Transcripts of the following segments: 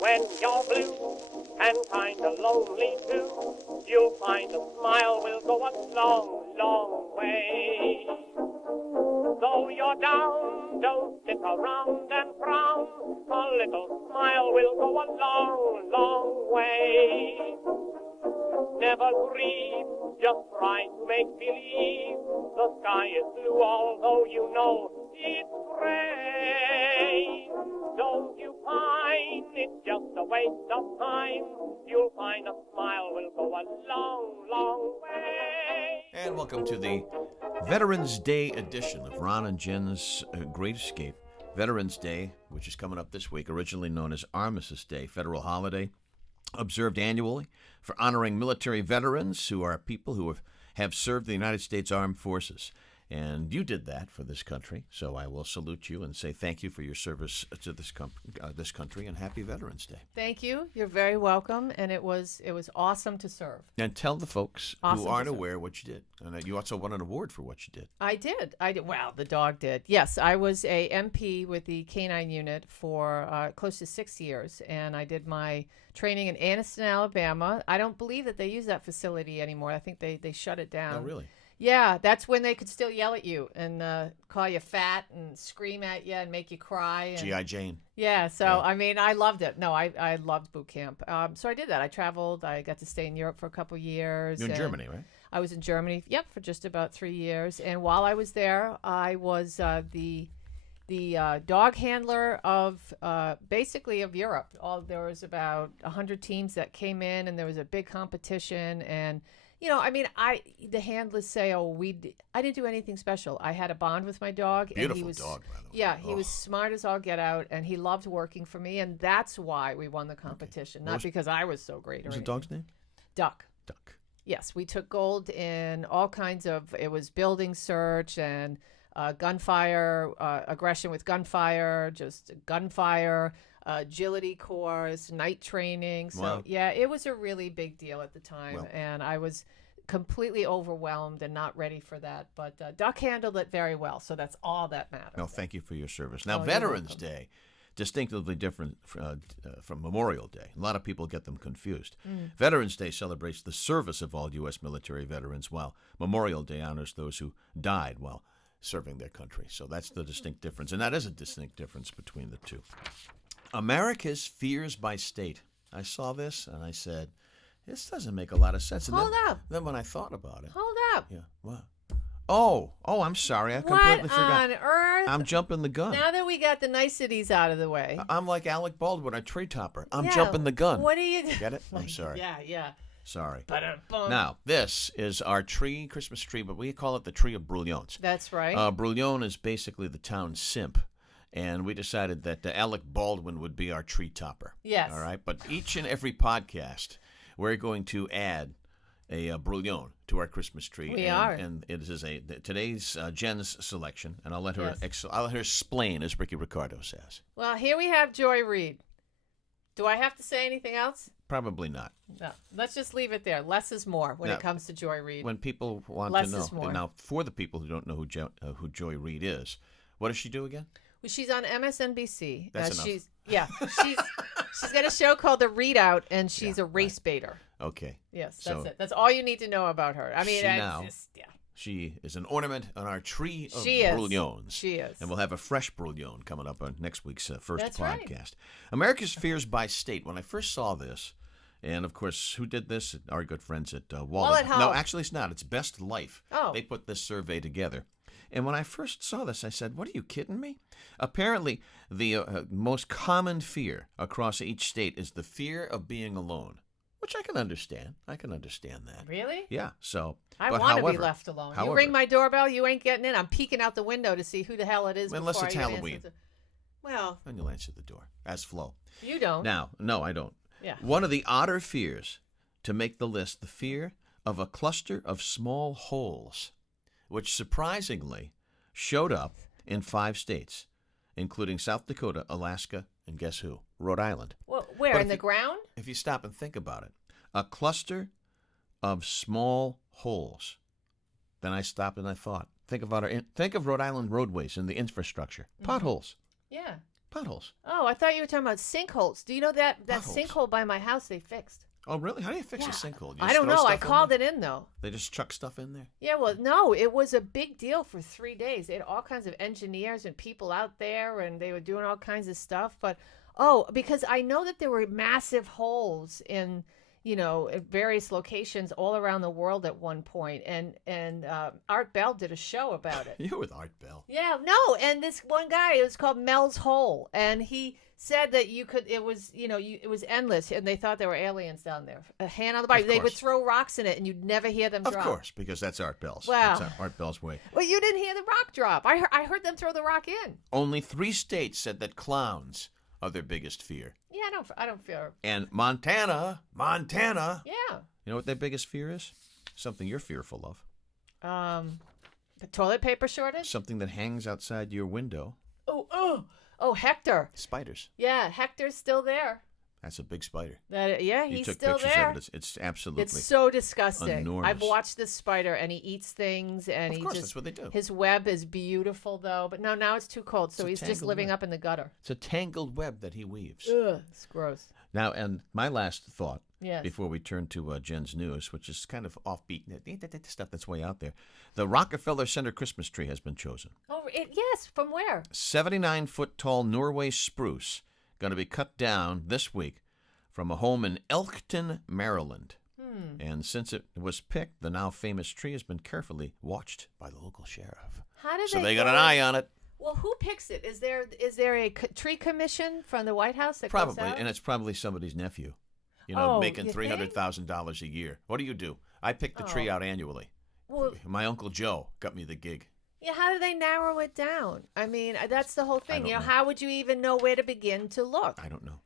When you're blue and kinda lonely too, you'll find a smile will go a long, long way. Though you're down, don't sit around and frown. A little smile will go a long, long way. Never grieve, just try to make believe the sky is blue, although you know it's gray. Don't you find it's just a waste of time? You'll find a smile will go a long, long way. And welcome to the Veterans Day edition of Ron and Jen's Great Escape. Veterans Day, which is coming up this week, originally known as Armistice Day, federal holiday, observed annually for honoring military veterans who are people who have served the United States Armed Forces. And you did that for this country, so I will salute you and say thank you for your service to this country, and happy Veterans Day. Thank you. You're very welcome, and it was awesome to serve. And tell the folks who aren't aware what you did. And you also won an award for what you did. I did. Well, the dog did. Yes, I was a MP with the Canine Unit for close to 6 years, and I did my training in Anniston, Alabama. I don't believe that they use that facility anymore. I think they shut it down. Oh, really? Yeah, that's when they could still yell at you and call you fat and scream at you and make you cry. G.I. Jane. Yeah, so, yeah. I mean, I loved it. No, I loved boot camp. So I did that. I traveled. I got to stay in Europe for a couple years. You're in Germany, right? I was in Germany, for just about 3 years. And while I was there, I was the dog handler of basically of Europe. There was about 100 teams that came in, and there was a big competition. And the handlers say, I didn't do anything special. I had a bond with my dog. Beautiful and he was, dog, by the way. Yeah, he was smart as all get out, and he loved working for me, and that's why we won the competition, not because I was so great. What was the dog's name? Duck. Duck. Yes, we took gold in all kinds of, it was building search and gunfire, aggression with gunfire, just gunfire, agility course, night training. So, wow. Yeah, it was a really big deal at the time, and I was completely overwhelmed and not ready for that. But Duck handled it very well, so that's all that matters. No, thank you for your service. Now, Veterans Day, distinctively different from Memorial Day. A lot of people get them confused. Veterans Day celebrates the service of all U.S. military veterans, while Memorial Day honors those who died while serving their country. So that's the distinct difference, and that is a distinct difference between the two. America's fears by state. I saw this, and I said, this doesn't make a lot of sense. And Hold up. Then when I thought about it. Hold up. Yeah, what? Oh, I'm sorry. I completely forgot. What on earth? I'm jumping the gun. Now that we got the niceties out of the way. I'm like Alec Baldwin, a tree topper. I'm jumping the gun. What are you doing? Get it? I'm sorry. Yeah. Sorry. Ba-dum-bum. Now, this is our Christmas tree, but we call it the tree of Brouillons. That's right. Brouillon is basically the town simp. And we decided that Alec Baldwin would be our tree topper. Yes. All right. But each and every podcast, we're going to add a brouillon to our Christmas tree. We are. And it is today's Jen's selection, and I'll let her explain, as Ricky Ricardo says. Well, here we have Joy Reid. Do I have to say anything else? Probably not. No. Let's just leave it there. Less is more when it comes to Joy Reid. When people want Less to know. is more. Now, for the people who don't know who Joy Reid is, what does she do again? Well, she's on MSNBC. That's enough. She's got a show called The Readout, and she's a race baiter. Okay. Yes, that's it. That's all you need to know about her. I mean, she is an ornament on our tree of brouillons. She is. And we'll have a fresh brouillon coming up on next week's first That's podcast. Right. America's Fears by State. When I first saw this, and of course, who did this? Our good friends at Wallet. No, actually, it's not. It's Best Life. Oh. They put this survey together. And when I first saw this, I said, what, are you kidding me? Apparently, the most common fear across each state is the fear of being alone, which I can understand. I can understand that. Really? Yeah. So I want to be left alone. You ring my doorbell, you ain't getting in. I'm peeking out the window to see who the hell it is. Unless it's Halloween. Well. Then you'll answer the door. As Flo. You don't. Now, no, I don't. Yeah. One of the odder fears to make the list, the fear of a cluster of small holes, which surprisingly showed up in 5 states, including South Dakota, Alaska, and guess who? Rhode Island. Well, where, in the ground? If you stop and think about it, a cluster of small holes. Then I stopped and I thought, think of Rhode Island roadways and the infrastructure. Potholes. Yeah. Potholes. Oh, I thought you were talking about sinkholes. Do you know that Potholes. sinkhole by my house they fixed? Oh, really? How do you fix a Yeah. sinkhole? You I just don't throw know. stuff I called there? it in, though. They just chuck stuff in there? Yeah, well, no, it was a big deal for 3 days. They had all kinds of engineers and people out there, and they were doing all kinds of stuff. But, because I know that there were massive holes in, at various locations all around the world at one point. And Art Bell did a show about it. You're with Art Bell. Yeah, no, and this one guy, it was called Mel's Hole, and he said that it was, it was endless, and they thought there were aliens down there. A hand on the bike. They would throw rocks in it, and you'd never hear them drop. Of course, because that's Art Bell's. Wow. That's Art Bell's way. Well, you didn't hear the rock drop. I heard them throw the rock in. Only 3 states said that clowns are their biggest fear. Yeah, I don't fear. And Montana. Yeah. You know what their biggest fear is? Something you're fearful of. The toilet paper shortage? Something that hangs outside your window. Oh, Hector. Spiders. Yeah, Hector's still there. That's a big spider. Yeah, You he's took still pictures there. of it. It's absolutely. It's so disgusting. enormous. I've watched this spider, and he eats things, and Of course, that's what they do. His web is beautiful, though. But no, now it's too cold, so It's a he's just tangled living web. up in the gutter. It's a tangled web that he weaves. Ugh, it's gross. Now, and my last thought Yes. before we turn to Jen's news, which is kind of offbeat, stuff that's way out there. The Rockefeller Center Christmas tree has been chosen. Oh, yes. From where? 79-foot tall Norway spruce going to be cut down this week from a home in Elkton, Maryland. And since it was picked, the now famous tree has been carefully watched by the local sheriff. How did So they got an eye on it. Well, who picks it? Is there a tree commission from the White House that Probably, goes out? and it's probably somebody's nephew. Making you think? $300,000 a year. What do? I pick the tree out annually. Well, My Uncle Joe got me the gig. yeah. How do they narrow it down? I mean, that's the whole thing. don't know. How would you even know where to begin to look? I don't know.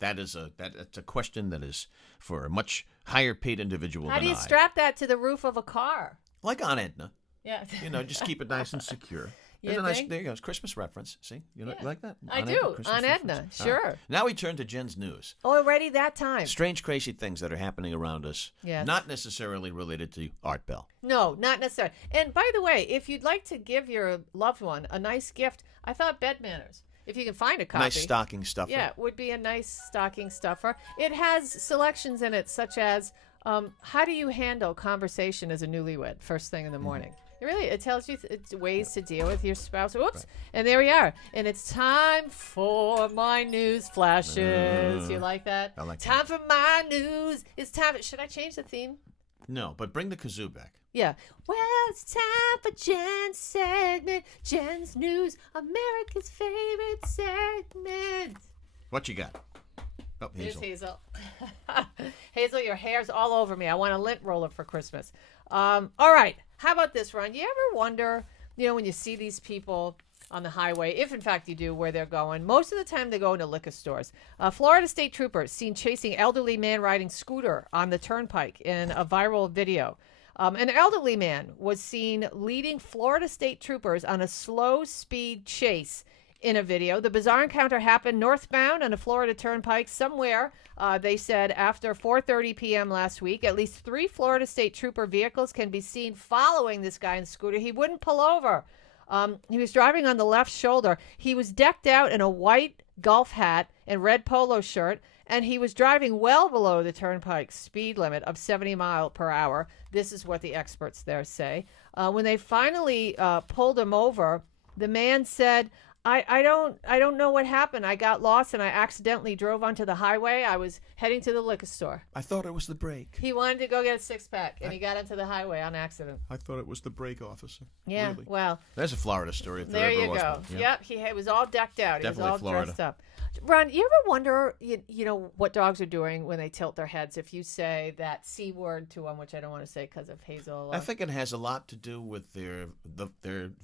That's a question that is for a much higher paid individual How than do you I. strap that to the roof of a car? Like Aunt Edna. Yeah. Just keep it nice and secure. You There's a nice, think? there you go. It's Christmas reference. See? You Yeah. like that? I Aunt do. Edna, Christmas Aunt Edna, reference. sure. All right. Now we turn to Jen's news. Already that time. Strange, crazy things that are happening around us. Yes. Not necessarily related to Art Bell. No, not necessarily. And by the way, if you'd like to give your loved one a nice gift, I thought bed manners. If you can find a copy. Nice stocking stuffer. Yeah, would be a nice stocking stuffer. It has selections in it such as how do you handle conversation as a newlywed first thing in the morning. It tells you it's ways to deal with your spouse. Oops. Right. And there we are. And it's time for my news flashes. You like that? I like time that. for my news. It's time. Should I change the theme? No, but bring the kazoo back. Yeah. Well, it's time for Jen's segment. Jen's News, America's favorite segment. What you got? Oh, Hazel. Here's Hazel. Hazel, your hair's all over me. I want a lint roller for Christmas. All right. How about this, Ron? You ever wonder, when you see these people on the highway, if in fact you do, where they're going, most of the time they go into liquor stores. Florida state troopers seen chasing elderly man riding scooter on the Turnpike in a viral video. An elderly man was seen leading Florida state troopers on a slow speed chase in a video. The bizarre encounter happened northbound on a Florida Turnpike somewhere, they said, after 4:30 p.m. last week. At least 3 Florida state trooper vehicles can be seen following this guy in scooter. He wouldn't pull over. He was driving on the left shoulder. He was decked out in a white golf hat and red polo shirt, and he was driving well below the Turnpike speed limit of 70 miles per hour. This is what the experts there say. When they finally pulled him over, the man said, I don't know what happened. I got lost and I accidentally drove onto the highway. I was heading to the liquor store. I thought it was the brake. He wanted to go get a 6-pack and he got onto the highway on accident. I thought it was the brake officer. Yeah, Really? well. There's a Florida story if There ever you was go. one. Yep, he was all decked out. Definitely he was all Florida. dressed up. Ron, you ever wonder, what dogs are doing when they tilt their heads? If you say that C word to them, which I don't want to say because of Hazel. I think it has a lot to do with their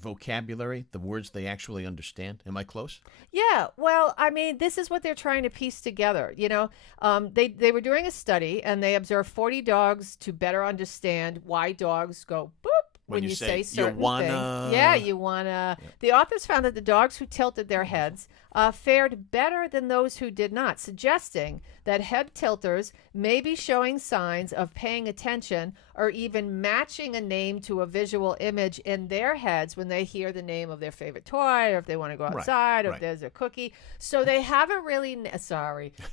vocabulary, the words they actually understand. Am I close? Yeah, well, I mean, this is what they're trying to piece together. They were doing a study and they observed 40 dogs to better understand why dogs go boop when you say you certain wanna. things. Yeah, you wanna. Yeah. The authors found that the dogs who tilted their heads fared better than those who did not, suggesting that head tilters may be showing signs of paying attention or even matching a name to a visual image in their heads when they hear the name of their favorite toy, or if they want to go outside, or if there's a cookie. So they haven't really,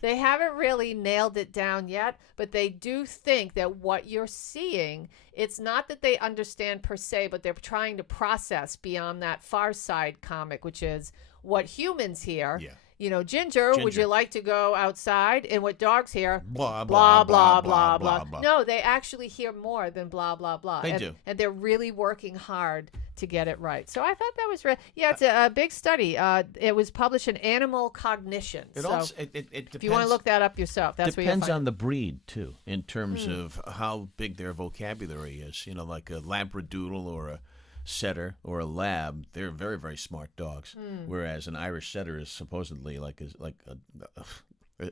they haven't really nailed it down yet, but they do think that what you're seeing, it's not that they understand per se, but they're trying to process beyond that Far Side comic, which is what humans hear. Yeah. You know, Ginger, would you like to go outside? And what dogs hear, blah, blah, blah, blah, blah, blah, blah. blah. No, they actually hear more than blah, blah, blah. They do. And they're really working hard to get it right. So I thought that was it's a big study. It was published in Animal Cognition. It so also, it depends, if you want to look that up yourself, that's where you'll depends find on the breed, too, in terms of how big their vocabulary is. You know, like a Labradoodle or a setter or a lab, they're very, very smart dogs. Whereas an Irish setter is supposedly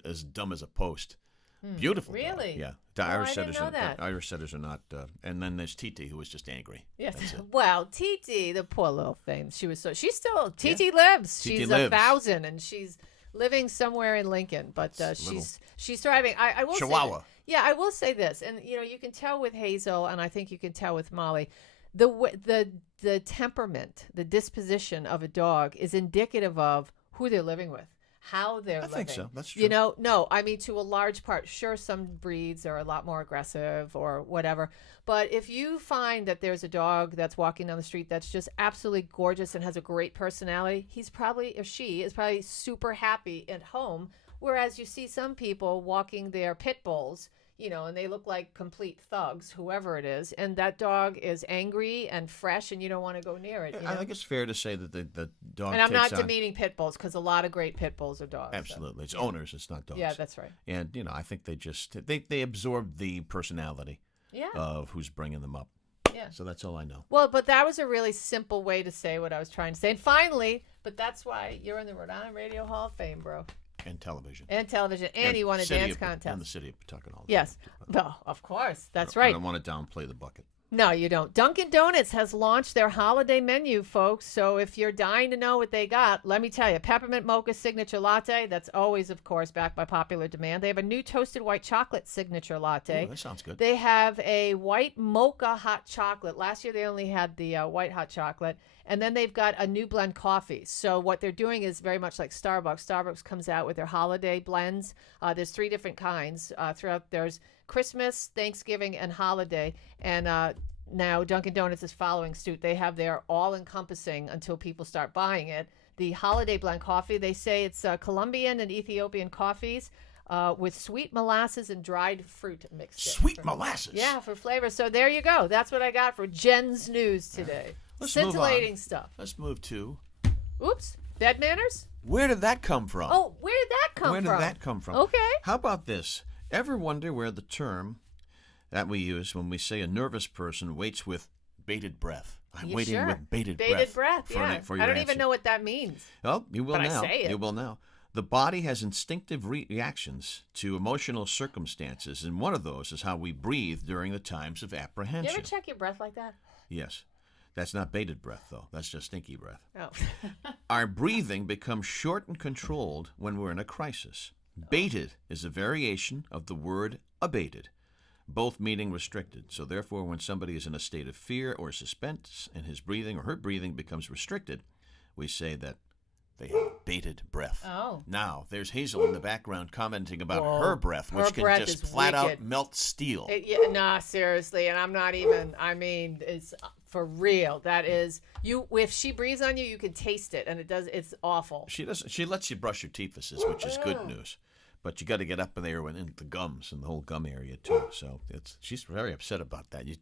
as dumb as a post. Beautiful. Really? Dog. Yeah. The Irish setters are not. And then there's Titi, who was just angry. Yes. Well, Titi, the poor little thing. Titi lives. Titi She's lives. 1,000, and she's living somewhere in Lincoln, but she's thriving. I will Chihuahua. Say, I will say this, and you can tell with Hazel, and I think you can tell with Molly. The temperament, the disposition of a dog is indicative of who they're living with, how they're living. I think so. That's true. No, I mean, to a large part, sure, some breeds are a lot more aggressive or whatever. But if you find that there's a dog that's walking down the street that's just absolutely gorgeous and has a great personality, she is probably super happy at home. Whereas you see some people walking their pit bulls, and they look like complete thugs, whoever it is, and that dog is angry and fresh, and you don't want to go near it. I think it's fair to say that the dog. And I'm not demeaning pit bulls, because a lot of great pit bulls are dogs. Absolutely, it's owners, it's not dogs. Yeah, that's right. And I think they absorb the personality of who's bringing them up. Yeah. So that's all I know. Well, but that was a really simple way to say what I was trying to say. And finally, but that's why you're in the Rhode Island Radio Hall of Fame, bro. And television. And he won a dance contest. And the city of Pawtucket Hall. Yes. Oh, of course. That's right. I don't want to downplay the bucket. No, you don't. Dunkin' Donuts has launched their holiday menu, folks. So if you're dying to know what they got, let me tell you. Peppermint Mocha Signature Latte. That's always, of course, backed by popular demand. They have a new Toasted White Chocolate Signature Latte. Ooh, that sounds good. They have a White Mocha Hot Chocolate. Last year they only had the White Hot Chocolate. And then they've got a new blend coffee. So what they're doing is very much like Starbucks. Starbucks comes out with their holiday blends. There's 3 different kinds throughout. There's Christmas, Thanksgiving, and holiday. And now Dunkin' Donuts is following suit. They have their all-encompassing, until people start buying it, the holiday blend coffee. They say it's Colombian and Ethiopian coffees with sweet molasses and dried fruit mixed in. Sweet molasses? Yeah, for flavor. So there you go. That's what I got for Jen's News today. Scintillating stuff. Let's move to... Oops. Bed manners? Where did that come from? Oh, where did that come from? Okay. How about this? Ever wonder where the term that we use when we say a nervous person waits with bated breath? I'm waiting with bated breath. Bated breath, yeah. For your I don't answer. even know what that means. Well, you will but now. I say it. You will now. The body has instinctive reactions to emotional circumstances, and one of those is how we breathe during the times of apprehension. You ever check your breath like that? Yes. That's not bated breath, though. That's just stinky breath. Oh. Our breathing becomes short and controlled when we're in a crisis. Bated is a variation of the word abated, both meaning restricted. So therefore, when somebody is in a state of fear or suspense and his breathing or her breathing becomes restricted, we say that they have bated breath. Oh. Now, there's Hazel in the background commenting about her breath, which can just flat out melt steel. Nah, seriously. And I'm not even, it's for real. That is, if she breathes on you, you can taste it. And it's awful. She doesn't. She lets you brush your teethuses, which is good news. But you got to get up in there and in the gums and the whole gum area too. So she's very upset about that. You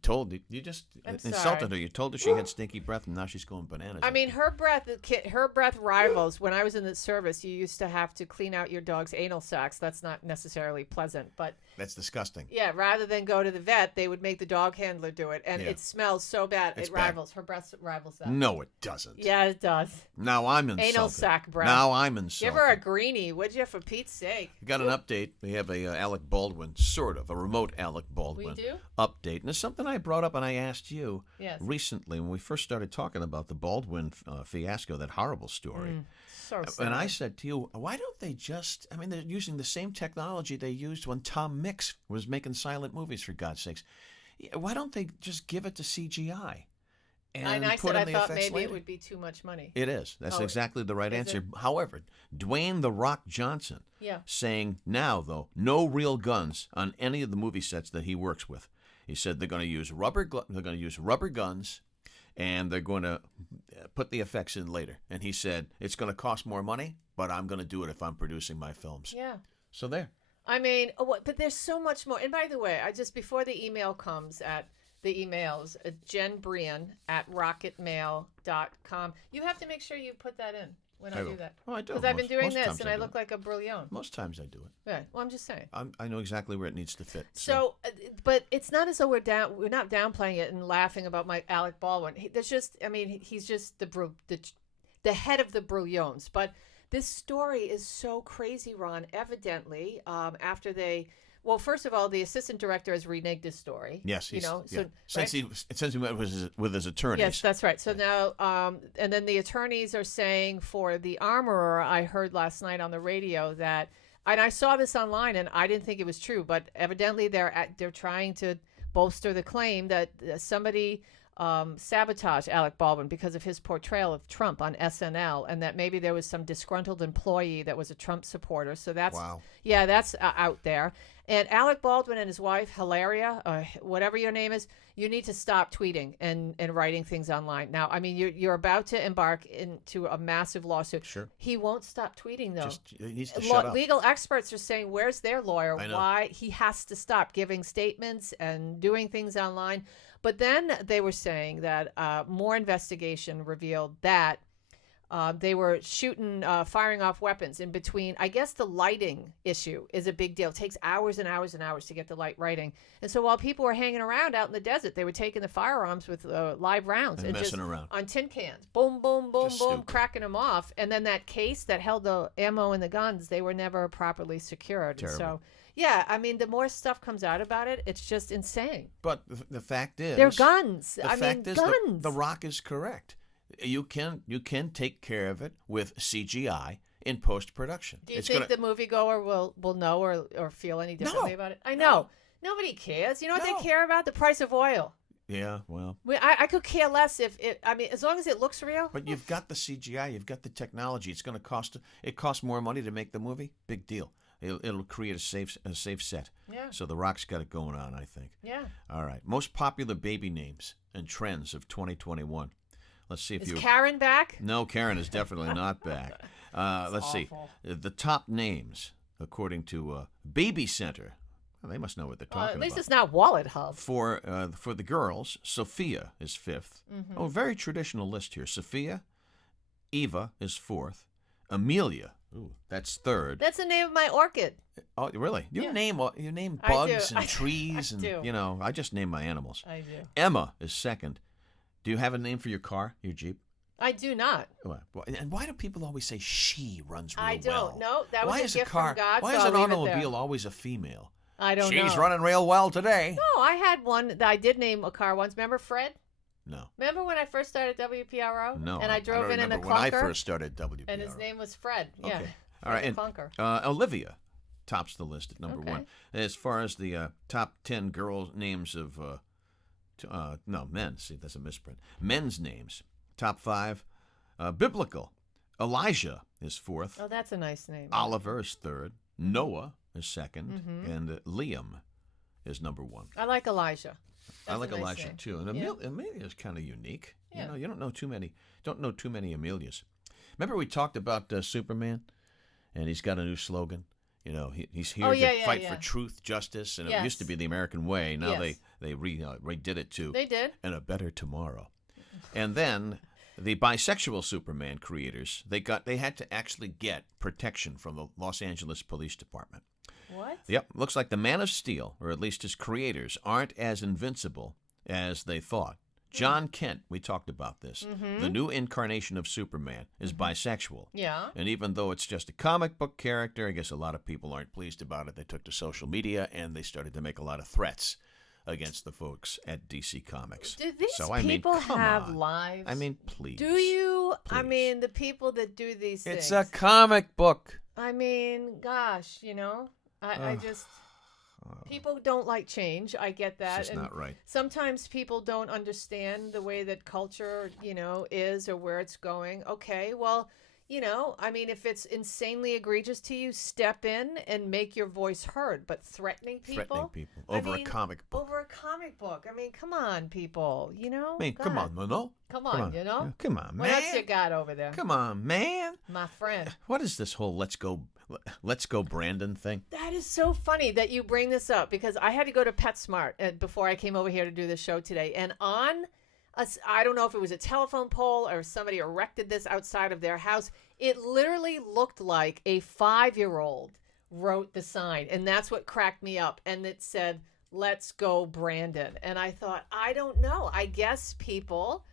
just insulted her. You told her she had stinky breath, and now she's going bananas. I mean, her breath rivals. When I was in the service, you used to have to clean out your dog's anal sacs. That's not necessarily pleasant, but that's disgusting. Yeah, rather than go to the vet, they would make the dog handler do it, and it smells so bad. It rivals her breath rivals that. No, it doesn't. Yeah, it does. Now I'm insulted. Anal sac breath. Now I'm insulted. Give her a greenie, would you, for Pete's sake? You got an update. We have a Alec Baldwin, sort of, a remote Alec Baldwin We do? update. And it's something I brought up and I asked you Yes. recently when we first started talking about the Baldwin fiasco, that horrible story. So sad. And I said to you, why don't they just, I mean, they're using the same technology they used when Tom Mix was making silent movies, for God's sakes. Why don't they just give it to CGI? And I put said in I the thought effects maybe later? it would be too much money. It is. That's Oh, exactly the right is answer. it? However, Dwayne "The Rock" Johnson Yeah. saying now, though, no real guns on any of the movie sets that he works with. He said they're going to use rubber guns, and they're going to put the effects in later. And he said it's going to cost more money, but I'm going to do it if I'm producing my films. Yeah. So there. I mean, but there's so much more. And by the way, before the email comes at the emails, Jen Brien at rocketmail.com. You have to make sure you put that in when I do that. Oh, I do. Because I've been doing Most this times and I I do look it. like a brilliant. Most times I do it. Yeah. Well, I'm just saying. I know exactly where it needs to fit. So, but it's not as though we're not downplaying it and laughing about my Alec Baldwin. He's just the head of the brilliants. But this story is so crazy, Ron. Evidently, after they. Well, first of all, the assistant director has reneged his story. Yes, since he met with his attorneys. Yes, that's right. So now, and then the attorneys are saying for the armorer, I heard last night on the radio that, and I saw this online, and I didn't think it was true, but evidently they're trying to bolster the claim that somebody sabotaged Alec Baldwin because of his portrayal of Trump on SNL, and that maybe there was some disgruntled employee that was a Trump supporter. So that's that's out there. And Alec Baldwin and his wife, Hilaria, whatever your name is, you need to stop tweeting and writing things online. Now, I mean, you're about to embark into a massive lawsuit. Sure. He won't stop tweeting, though. He needs to shut up. Legal experts are saying, where's their lawyer? I know. Why he has to stop giving statements and doing things online. But then they were saying that more investigation revealed that they were firing off weapons in between. I guess the lighting issue is a big deal. It takes hours and hours and hours to get the light right. And so while people were hanging around out in the desert, they were taking the firearms with live rounds and messing around on tin cans. Boom, boom, boom, Just boom, stupid. cracking them off. And then that case that held the ammo and the guns, they were never properly secured. Terrible. So, yeah, I mean, the more stuff comes out about it, it's just insane. But the fact is, They're guns. The I fact mean, is, guns. the Rock is correct. You can take care of it with CGI in post production. Do you think the moviegoer will know or feel any differently about it? I know. Nobody cares. You know what No. they care about? The price of oil. Yeah, well. I could care less if it. I mean, as long as it looks real. But you've got the CGI, you've got the technology. It's going to cost. It costs more money to make the movie. Big deal. It'll create a safe set. Yeah. So the Rock's got it going on, I think. Yeah. All right. Most popular baby names and trends of 2021. Let's see if Is you. Karen back? No, Karen is definitely not back. Let's see. The top names, according to Baby Center. Well, they must know what they're talking At least about. it's not Wallet Hub. For the girls, Sophia is 5th. Mm-hmm. Oh, very traditional list here. Sophia, Eva is 4th. Amelia, ooh, that's 3rd. That's the name of my orchid. Oh, really? You Yeah. name I do. bugs and trees, I and do. I just name my animals. I do. Emma is 2nd. Do you have a name for your car, your Jeep? I do not. And why do people always say she runs real well? I don't. No, that was a gift from God. Why so is I'll an leave it there. automobile always a female? I don't know. She's running real well today. No, I had one that I did name a car once. Remember Fred? No. Remember when I first started WPRO? No. And I drove in a clunker? when I first started WPRO. And his name was Fred. Yeah. Okay. All right. And, clunker. Olivia tops the list at number Okay. 1. As far as the top 10 girl names of men. See, that's a misprint. Men's names. Top 5. Biblical. Elijah is 4th. Oh, that's a nice name. Oliver is 3rd. Noah is 2nd. And Liam is number 1. I like Elijah. I like That's a nice Elijah name. too. And Yeah. Amelia is kind of unique. Yeah. You don't know too many Amelias. Remember we talked about Superman, and he's got a new slogan. He's here to fight for truth, justice, and it used to be the American way. Now Yes. they redid it too. They did. And a better tomorrow. And then the bisexual Superman creators, they had to actually get protection from the Los Angeles Police Department. What? Yep, looks like the Man of Steel, or at least his creators, aren't as invincible as they thought. John Kent, we talked about this. The new incarnation of Superman is bisexual. Yeah. And even though it's just a comic book character, I guess a lot of people aren't pleased about it. They took to social media and they started to make a lot of threats against the folks at DC Comics. Do these so, people come have on. lives? I mean, please. Do you? Please. I mean, the people that do these things. It's a comic book. I mean, gosh, I just... People don't like change. I get that. It's just not right. Sometimes people don't understand the way that culture, is or where it's going. Okay, well, I mean, if it's insanely egregious to you, step in and make your voice heard. But threatening people over a comic book. Over a comic book. I mean, come on, people. I mean, come on, no? Come on, Come on, man. What else you got over there? Come on, man. My friend. What is this whole let's go Brandon thing? That is so funny that you bring this up because I had to go to PetSmart before I came over here to do the show today. And I don't know if it was a telephone pole or somebody erected this outside of their house. It literally looked like a 5-year-old wrote the sign. And that's what cracked me up. And it said, "Let's go Brandon." And I thought, I don't know. I guess people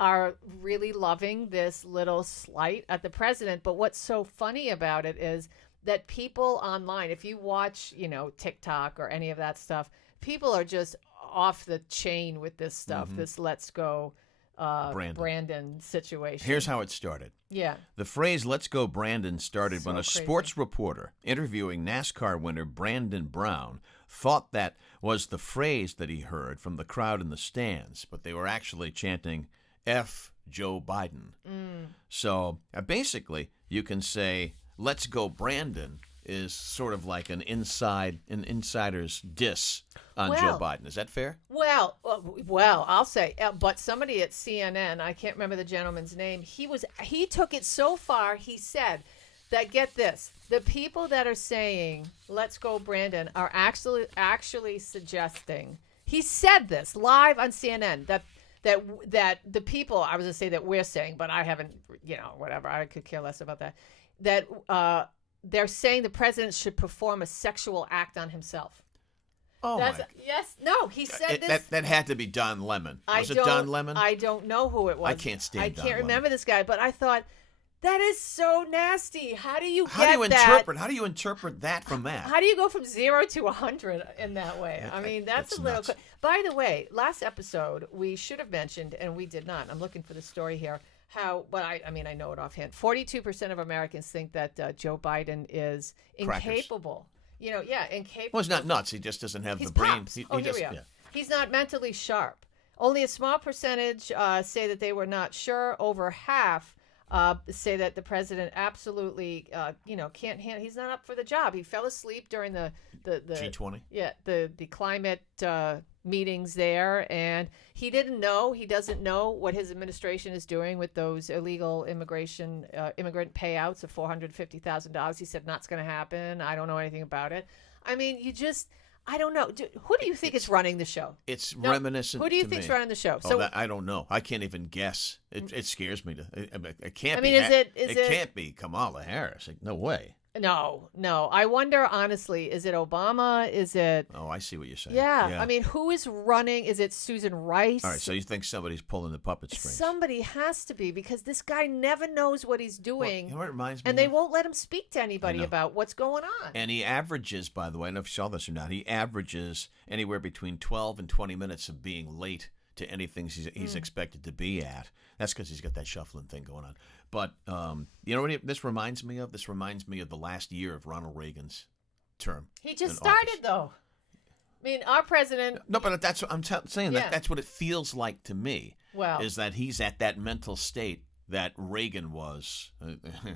are really loving this little slight at the president. But what's so funny about it is that people online, if you watch, TikTok or any of that stuff, people are just off the chain with this stuff, this "let's go Brandon situation. Here's how it started. Yeah. The phrase "let's go Brandon" started when a sports reporter interviewing NASCAR winner Brandon Brown thought that was the phrase that he heard from the crowd in the stands, but they were actually chanting F Joe Biden. So basically you can say "let's go Brandon" is sort of like an insider's diss on Joe Biden. Is that fair? Well, I'll say, but somebody at CNN, I can't remember the gentleman's name, he took it so far, he said that, get this, the people that are saying "let's go Brandon" are actually suggesting, he said this live on CNN, that the people, I was going to say that we're saying, but I haven't, whatever, I could care less about that, that they're saying the president should perform a sexual act on himself. Oh, yes. No, he said this. That had to be Don Lemon. Was it Don Lemon? I don't know who it was. I can't stand Don can't remember Lemon. this guy, but I thought, that is so nasty. How do you How do you interpret that from that? How do you go from 0 to 100 in that way? I mean, that's a little... nuts. By the way, last episode, we should have mentioned, and we did not. I'm looking for the story here. I know it offhand. 42% of Americans think that Joe Biden is incapable. Incapable. Well, he's not nuts. He just doesn't have He's the brain. pops. Here we are. Yeah. He's not mentally sharp. Only a small percentage say that they were not sure. Over half say that the president absolutely, can't handle. He's not up for the job. He fell asleep during the G20. Yeah, the climate meetings there, and he doesn't know what his administration is doing with those illegal immigrant payouts of $450,000. He said that's going to happen. I don't know anything about it. I mean, I don't know. Who do you think is running the show? It's reminiscent. Who do you to think's me. running the show? So I don't know. I can't even guess. It scares me. It can't. I mean, be. It can't be Kamala Harris. No way. No. I wonder, honestly, is it Obama? Is it... Oh, I see what you're saying. Yeah. I mean, who is running? Is it Susan Rice? All right, so you think somebody's pulling the puppet strings? Somebody has to be, because this guy never knows what he's doing. Well, you know what it reminds me and of? they won't let him speak to anybody about what's going on. And he averages, by the way, I don't know if you saw this or not, he averages anywhere between 12 and 20 minutes of being late to anything he's expected to be at. That's because he's got that shuffling thing going on. But you know what this reminds me of? This reminds me of the last year of Ronald Reagan's term. He just started, though. I mean, our president... No, but that's what I'm saying. Yeah. That's what it feels like to me. Well, is that he's at that mental state that Reagan was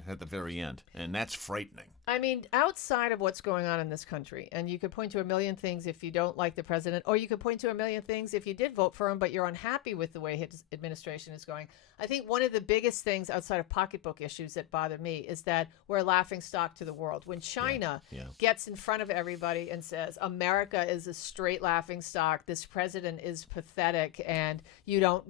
at the very end. And that's frightening. I mean, outside of what's going on in this country, and you could point to a million things if you don't like the president, or you could point to a million things if you did vote for him, but you're unhappy with the way his administration is going. I think one of the biggest things outside of pocketbook issues that bother me is that we're a laughing stock to the world. When China gets in front of everybody and says, America is a straight laughing stock, this president is pathetic, and you don't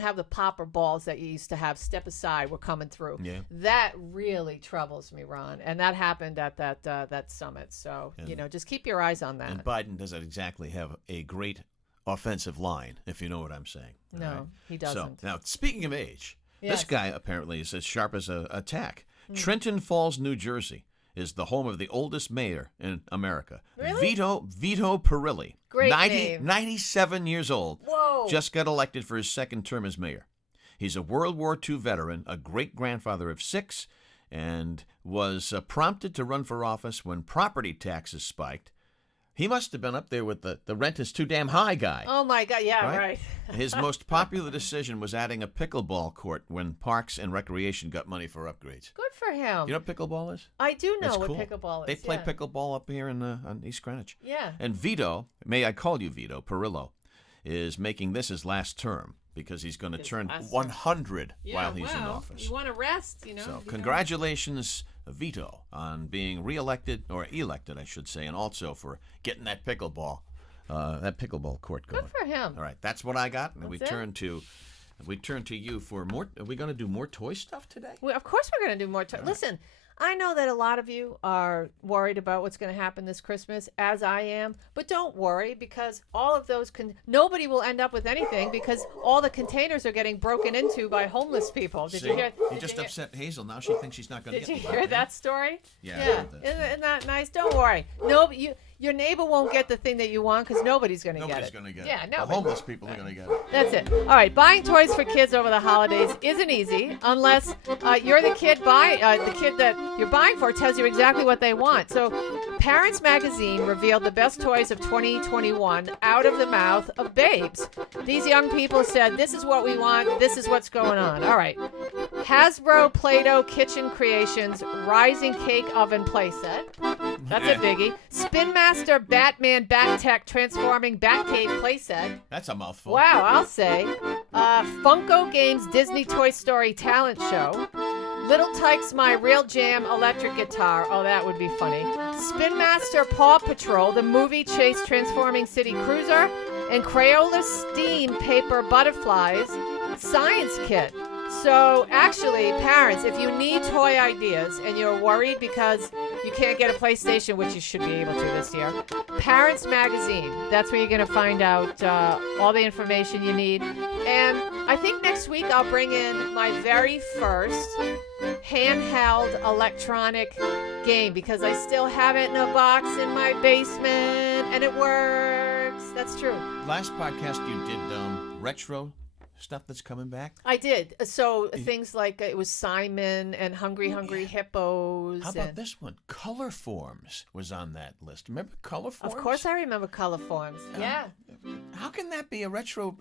have the pop or balls that you used to have. Step aside, we're coming through. Yeah. That really troubles me, Ron. And that happened at that summit. So, just keep your eyes on that. And Biden doesn't exactly have a great offensive line, if you know what I'm saying. No, All right? he doesn't. So, now, speaking of age, Yes. this guy apparently is as sharp as a tack. Trenton Falls, New Jersey is the home of the oldest mayor in America. Really? Vito Perilli. Great name. 97 years old. Whoa. Just got elected for his second term as mayor. He's a World War II veteran, a great-grandfather of 6, and was prompted to run for office when property taxes spiked. He must have been up there with the rent is too damn high guy. Oh, my God. Yeah, right. His most popular decision was adding a pickleball court when Parks and Recreation got money for upgrades. Good for him. You know what pickleball is? I do know It's what cool. pickleball is. They play yeah. pickleball up here on East Greenwich. Yeah. And Vito, may I call you Vito, Perillo, is making this his last term because he's going to turn last term. 100 Yeah, while he's in wow. office. You want to rest, you know? So congratulations, Vito, on being reelected, or elected, I should say, and also for getting that pickleball court going. Good for him. All right, that's what I got, and we That's it? turn to you for more. Are we going to do more toy stuff today? Well, of course we're going to do more. Listen, I know that a lot of you are worried about what's going to happen this Christmas, as I am. But don't worry, because all of those nobody will end up with anything because all the containers are getting broken into by homeless people. Did you hear? You just upset Hazel. Now she thinks she's not going to Did get you the hear that story? Yeah. I Yeah. heard that. Isn't that nice? Don't worry. No, your neighbor won't get the thing that you want because nobody's going to get it. Nobody's going to get it. Yeah, The nobody. homeless people are going to get it. That's it. All right, buying toys for kids over the holidays isn't easy unless you're the kid that you're buying for tells you exactly what they want. So, Parents Magazine revealed the best toys of 2021 out of the mouth of babes. These young people said, "This is what we want. This is what's going on." All right. Hasbro Play-Doh Kitchen Creations Rising Cake Oven Playset. That's a biggie. Spin Master Batman Bat-Tech Transforming Batcave Playset. That's a mouthful. Wow, I'll say. Funko Games Disney Toy Story Talent Show. Little Tykes My Real Jam Electric Guitar. Oh, that would be funny. Spin Master Paw Patrol, the movie Chase Transforming City Cruiser. And Crayola Steam Paper Butterflies Science Kit. So, actually, parents, if you need toy ideas and you're worried because you can't get a PlayStation, which you should be able to this year, Parents Magazine, that's where you're going to find out all the information you need. And I think next week I'll bring in my very first handheld electronic game because I still have it in a box in my basement and it works. That's true. Last podcast you did retro stuff that's coming back. I did. So things like it was Simon and Hungry Hippos. How about this one? Color Forms was on that list. Remember Color Forms? Of course I remember Color Forms. Yeah. How can that be a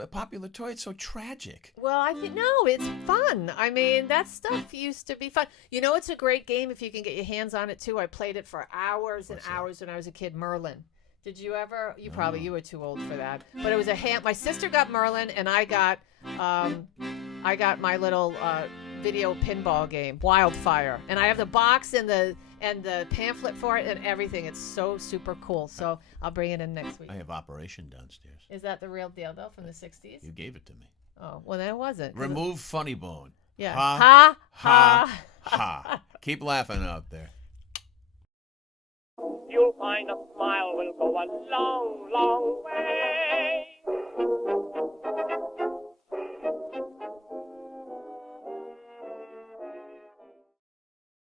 popular toy? It's so tragic. Well, I think, no, it's fun. I mean, that stuff used to be fun. You know, it's a great game if you can get your hands on it, too. I played it for hours and hours when I was a kid. Merlin. Did you ever? You were too old for that. But it was my sister got Merlin, and I got my little video pinball game, Wildfire. And I have the box and the pamphlet for it and everything. It's so super cool. So I'll bring it in next week. I have Operation downstairs. Is that the real deal, though, from the 60s? You gave it to me. Oh, well, then it wasn't. Remove Funny Bone. Yeah. Ha, ha. ha. Keep laughing out there. You'll find a smile will go a long, long way.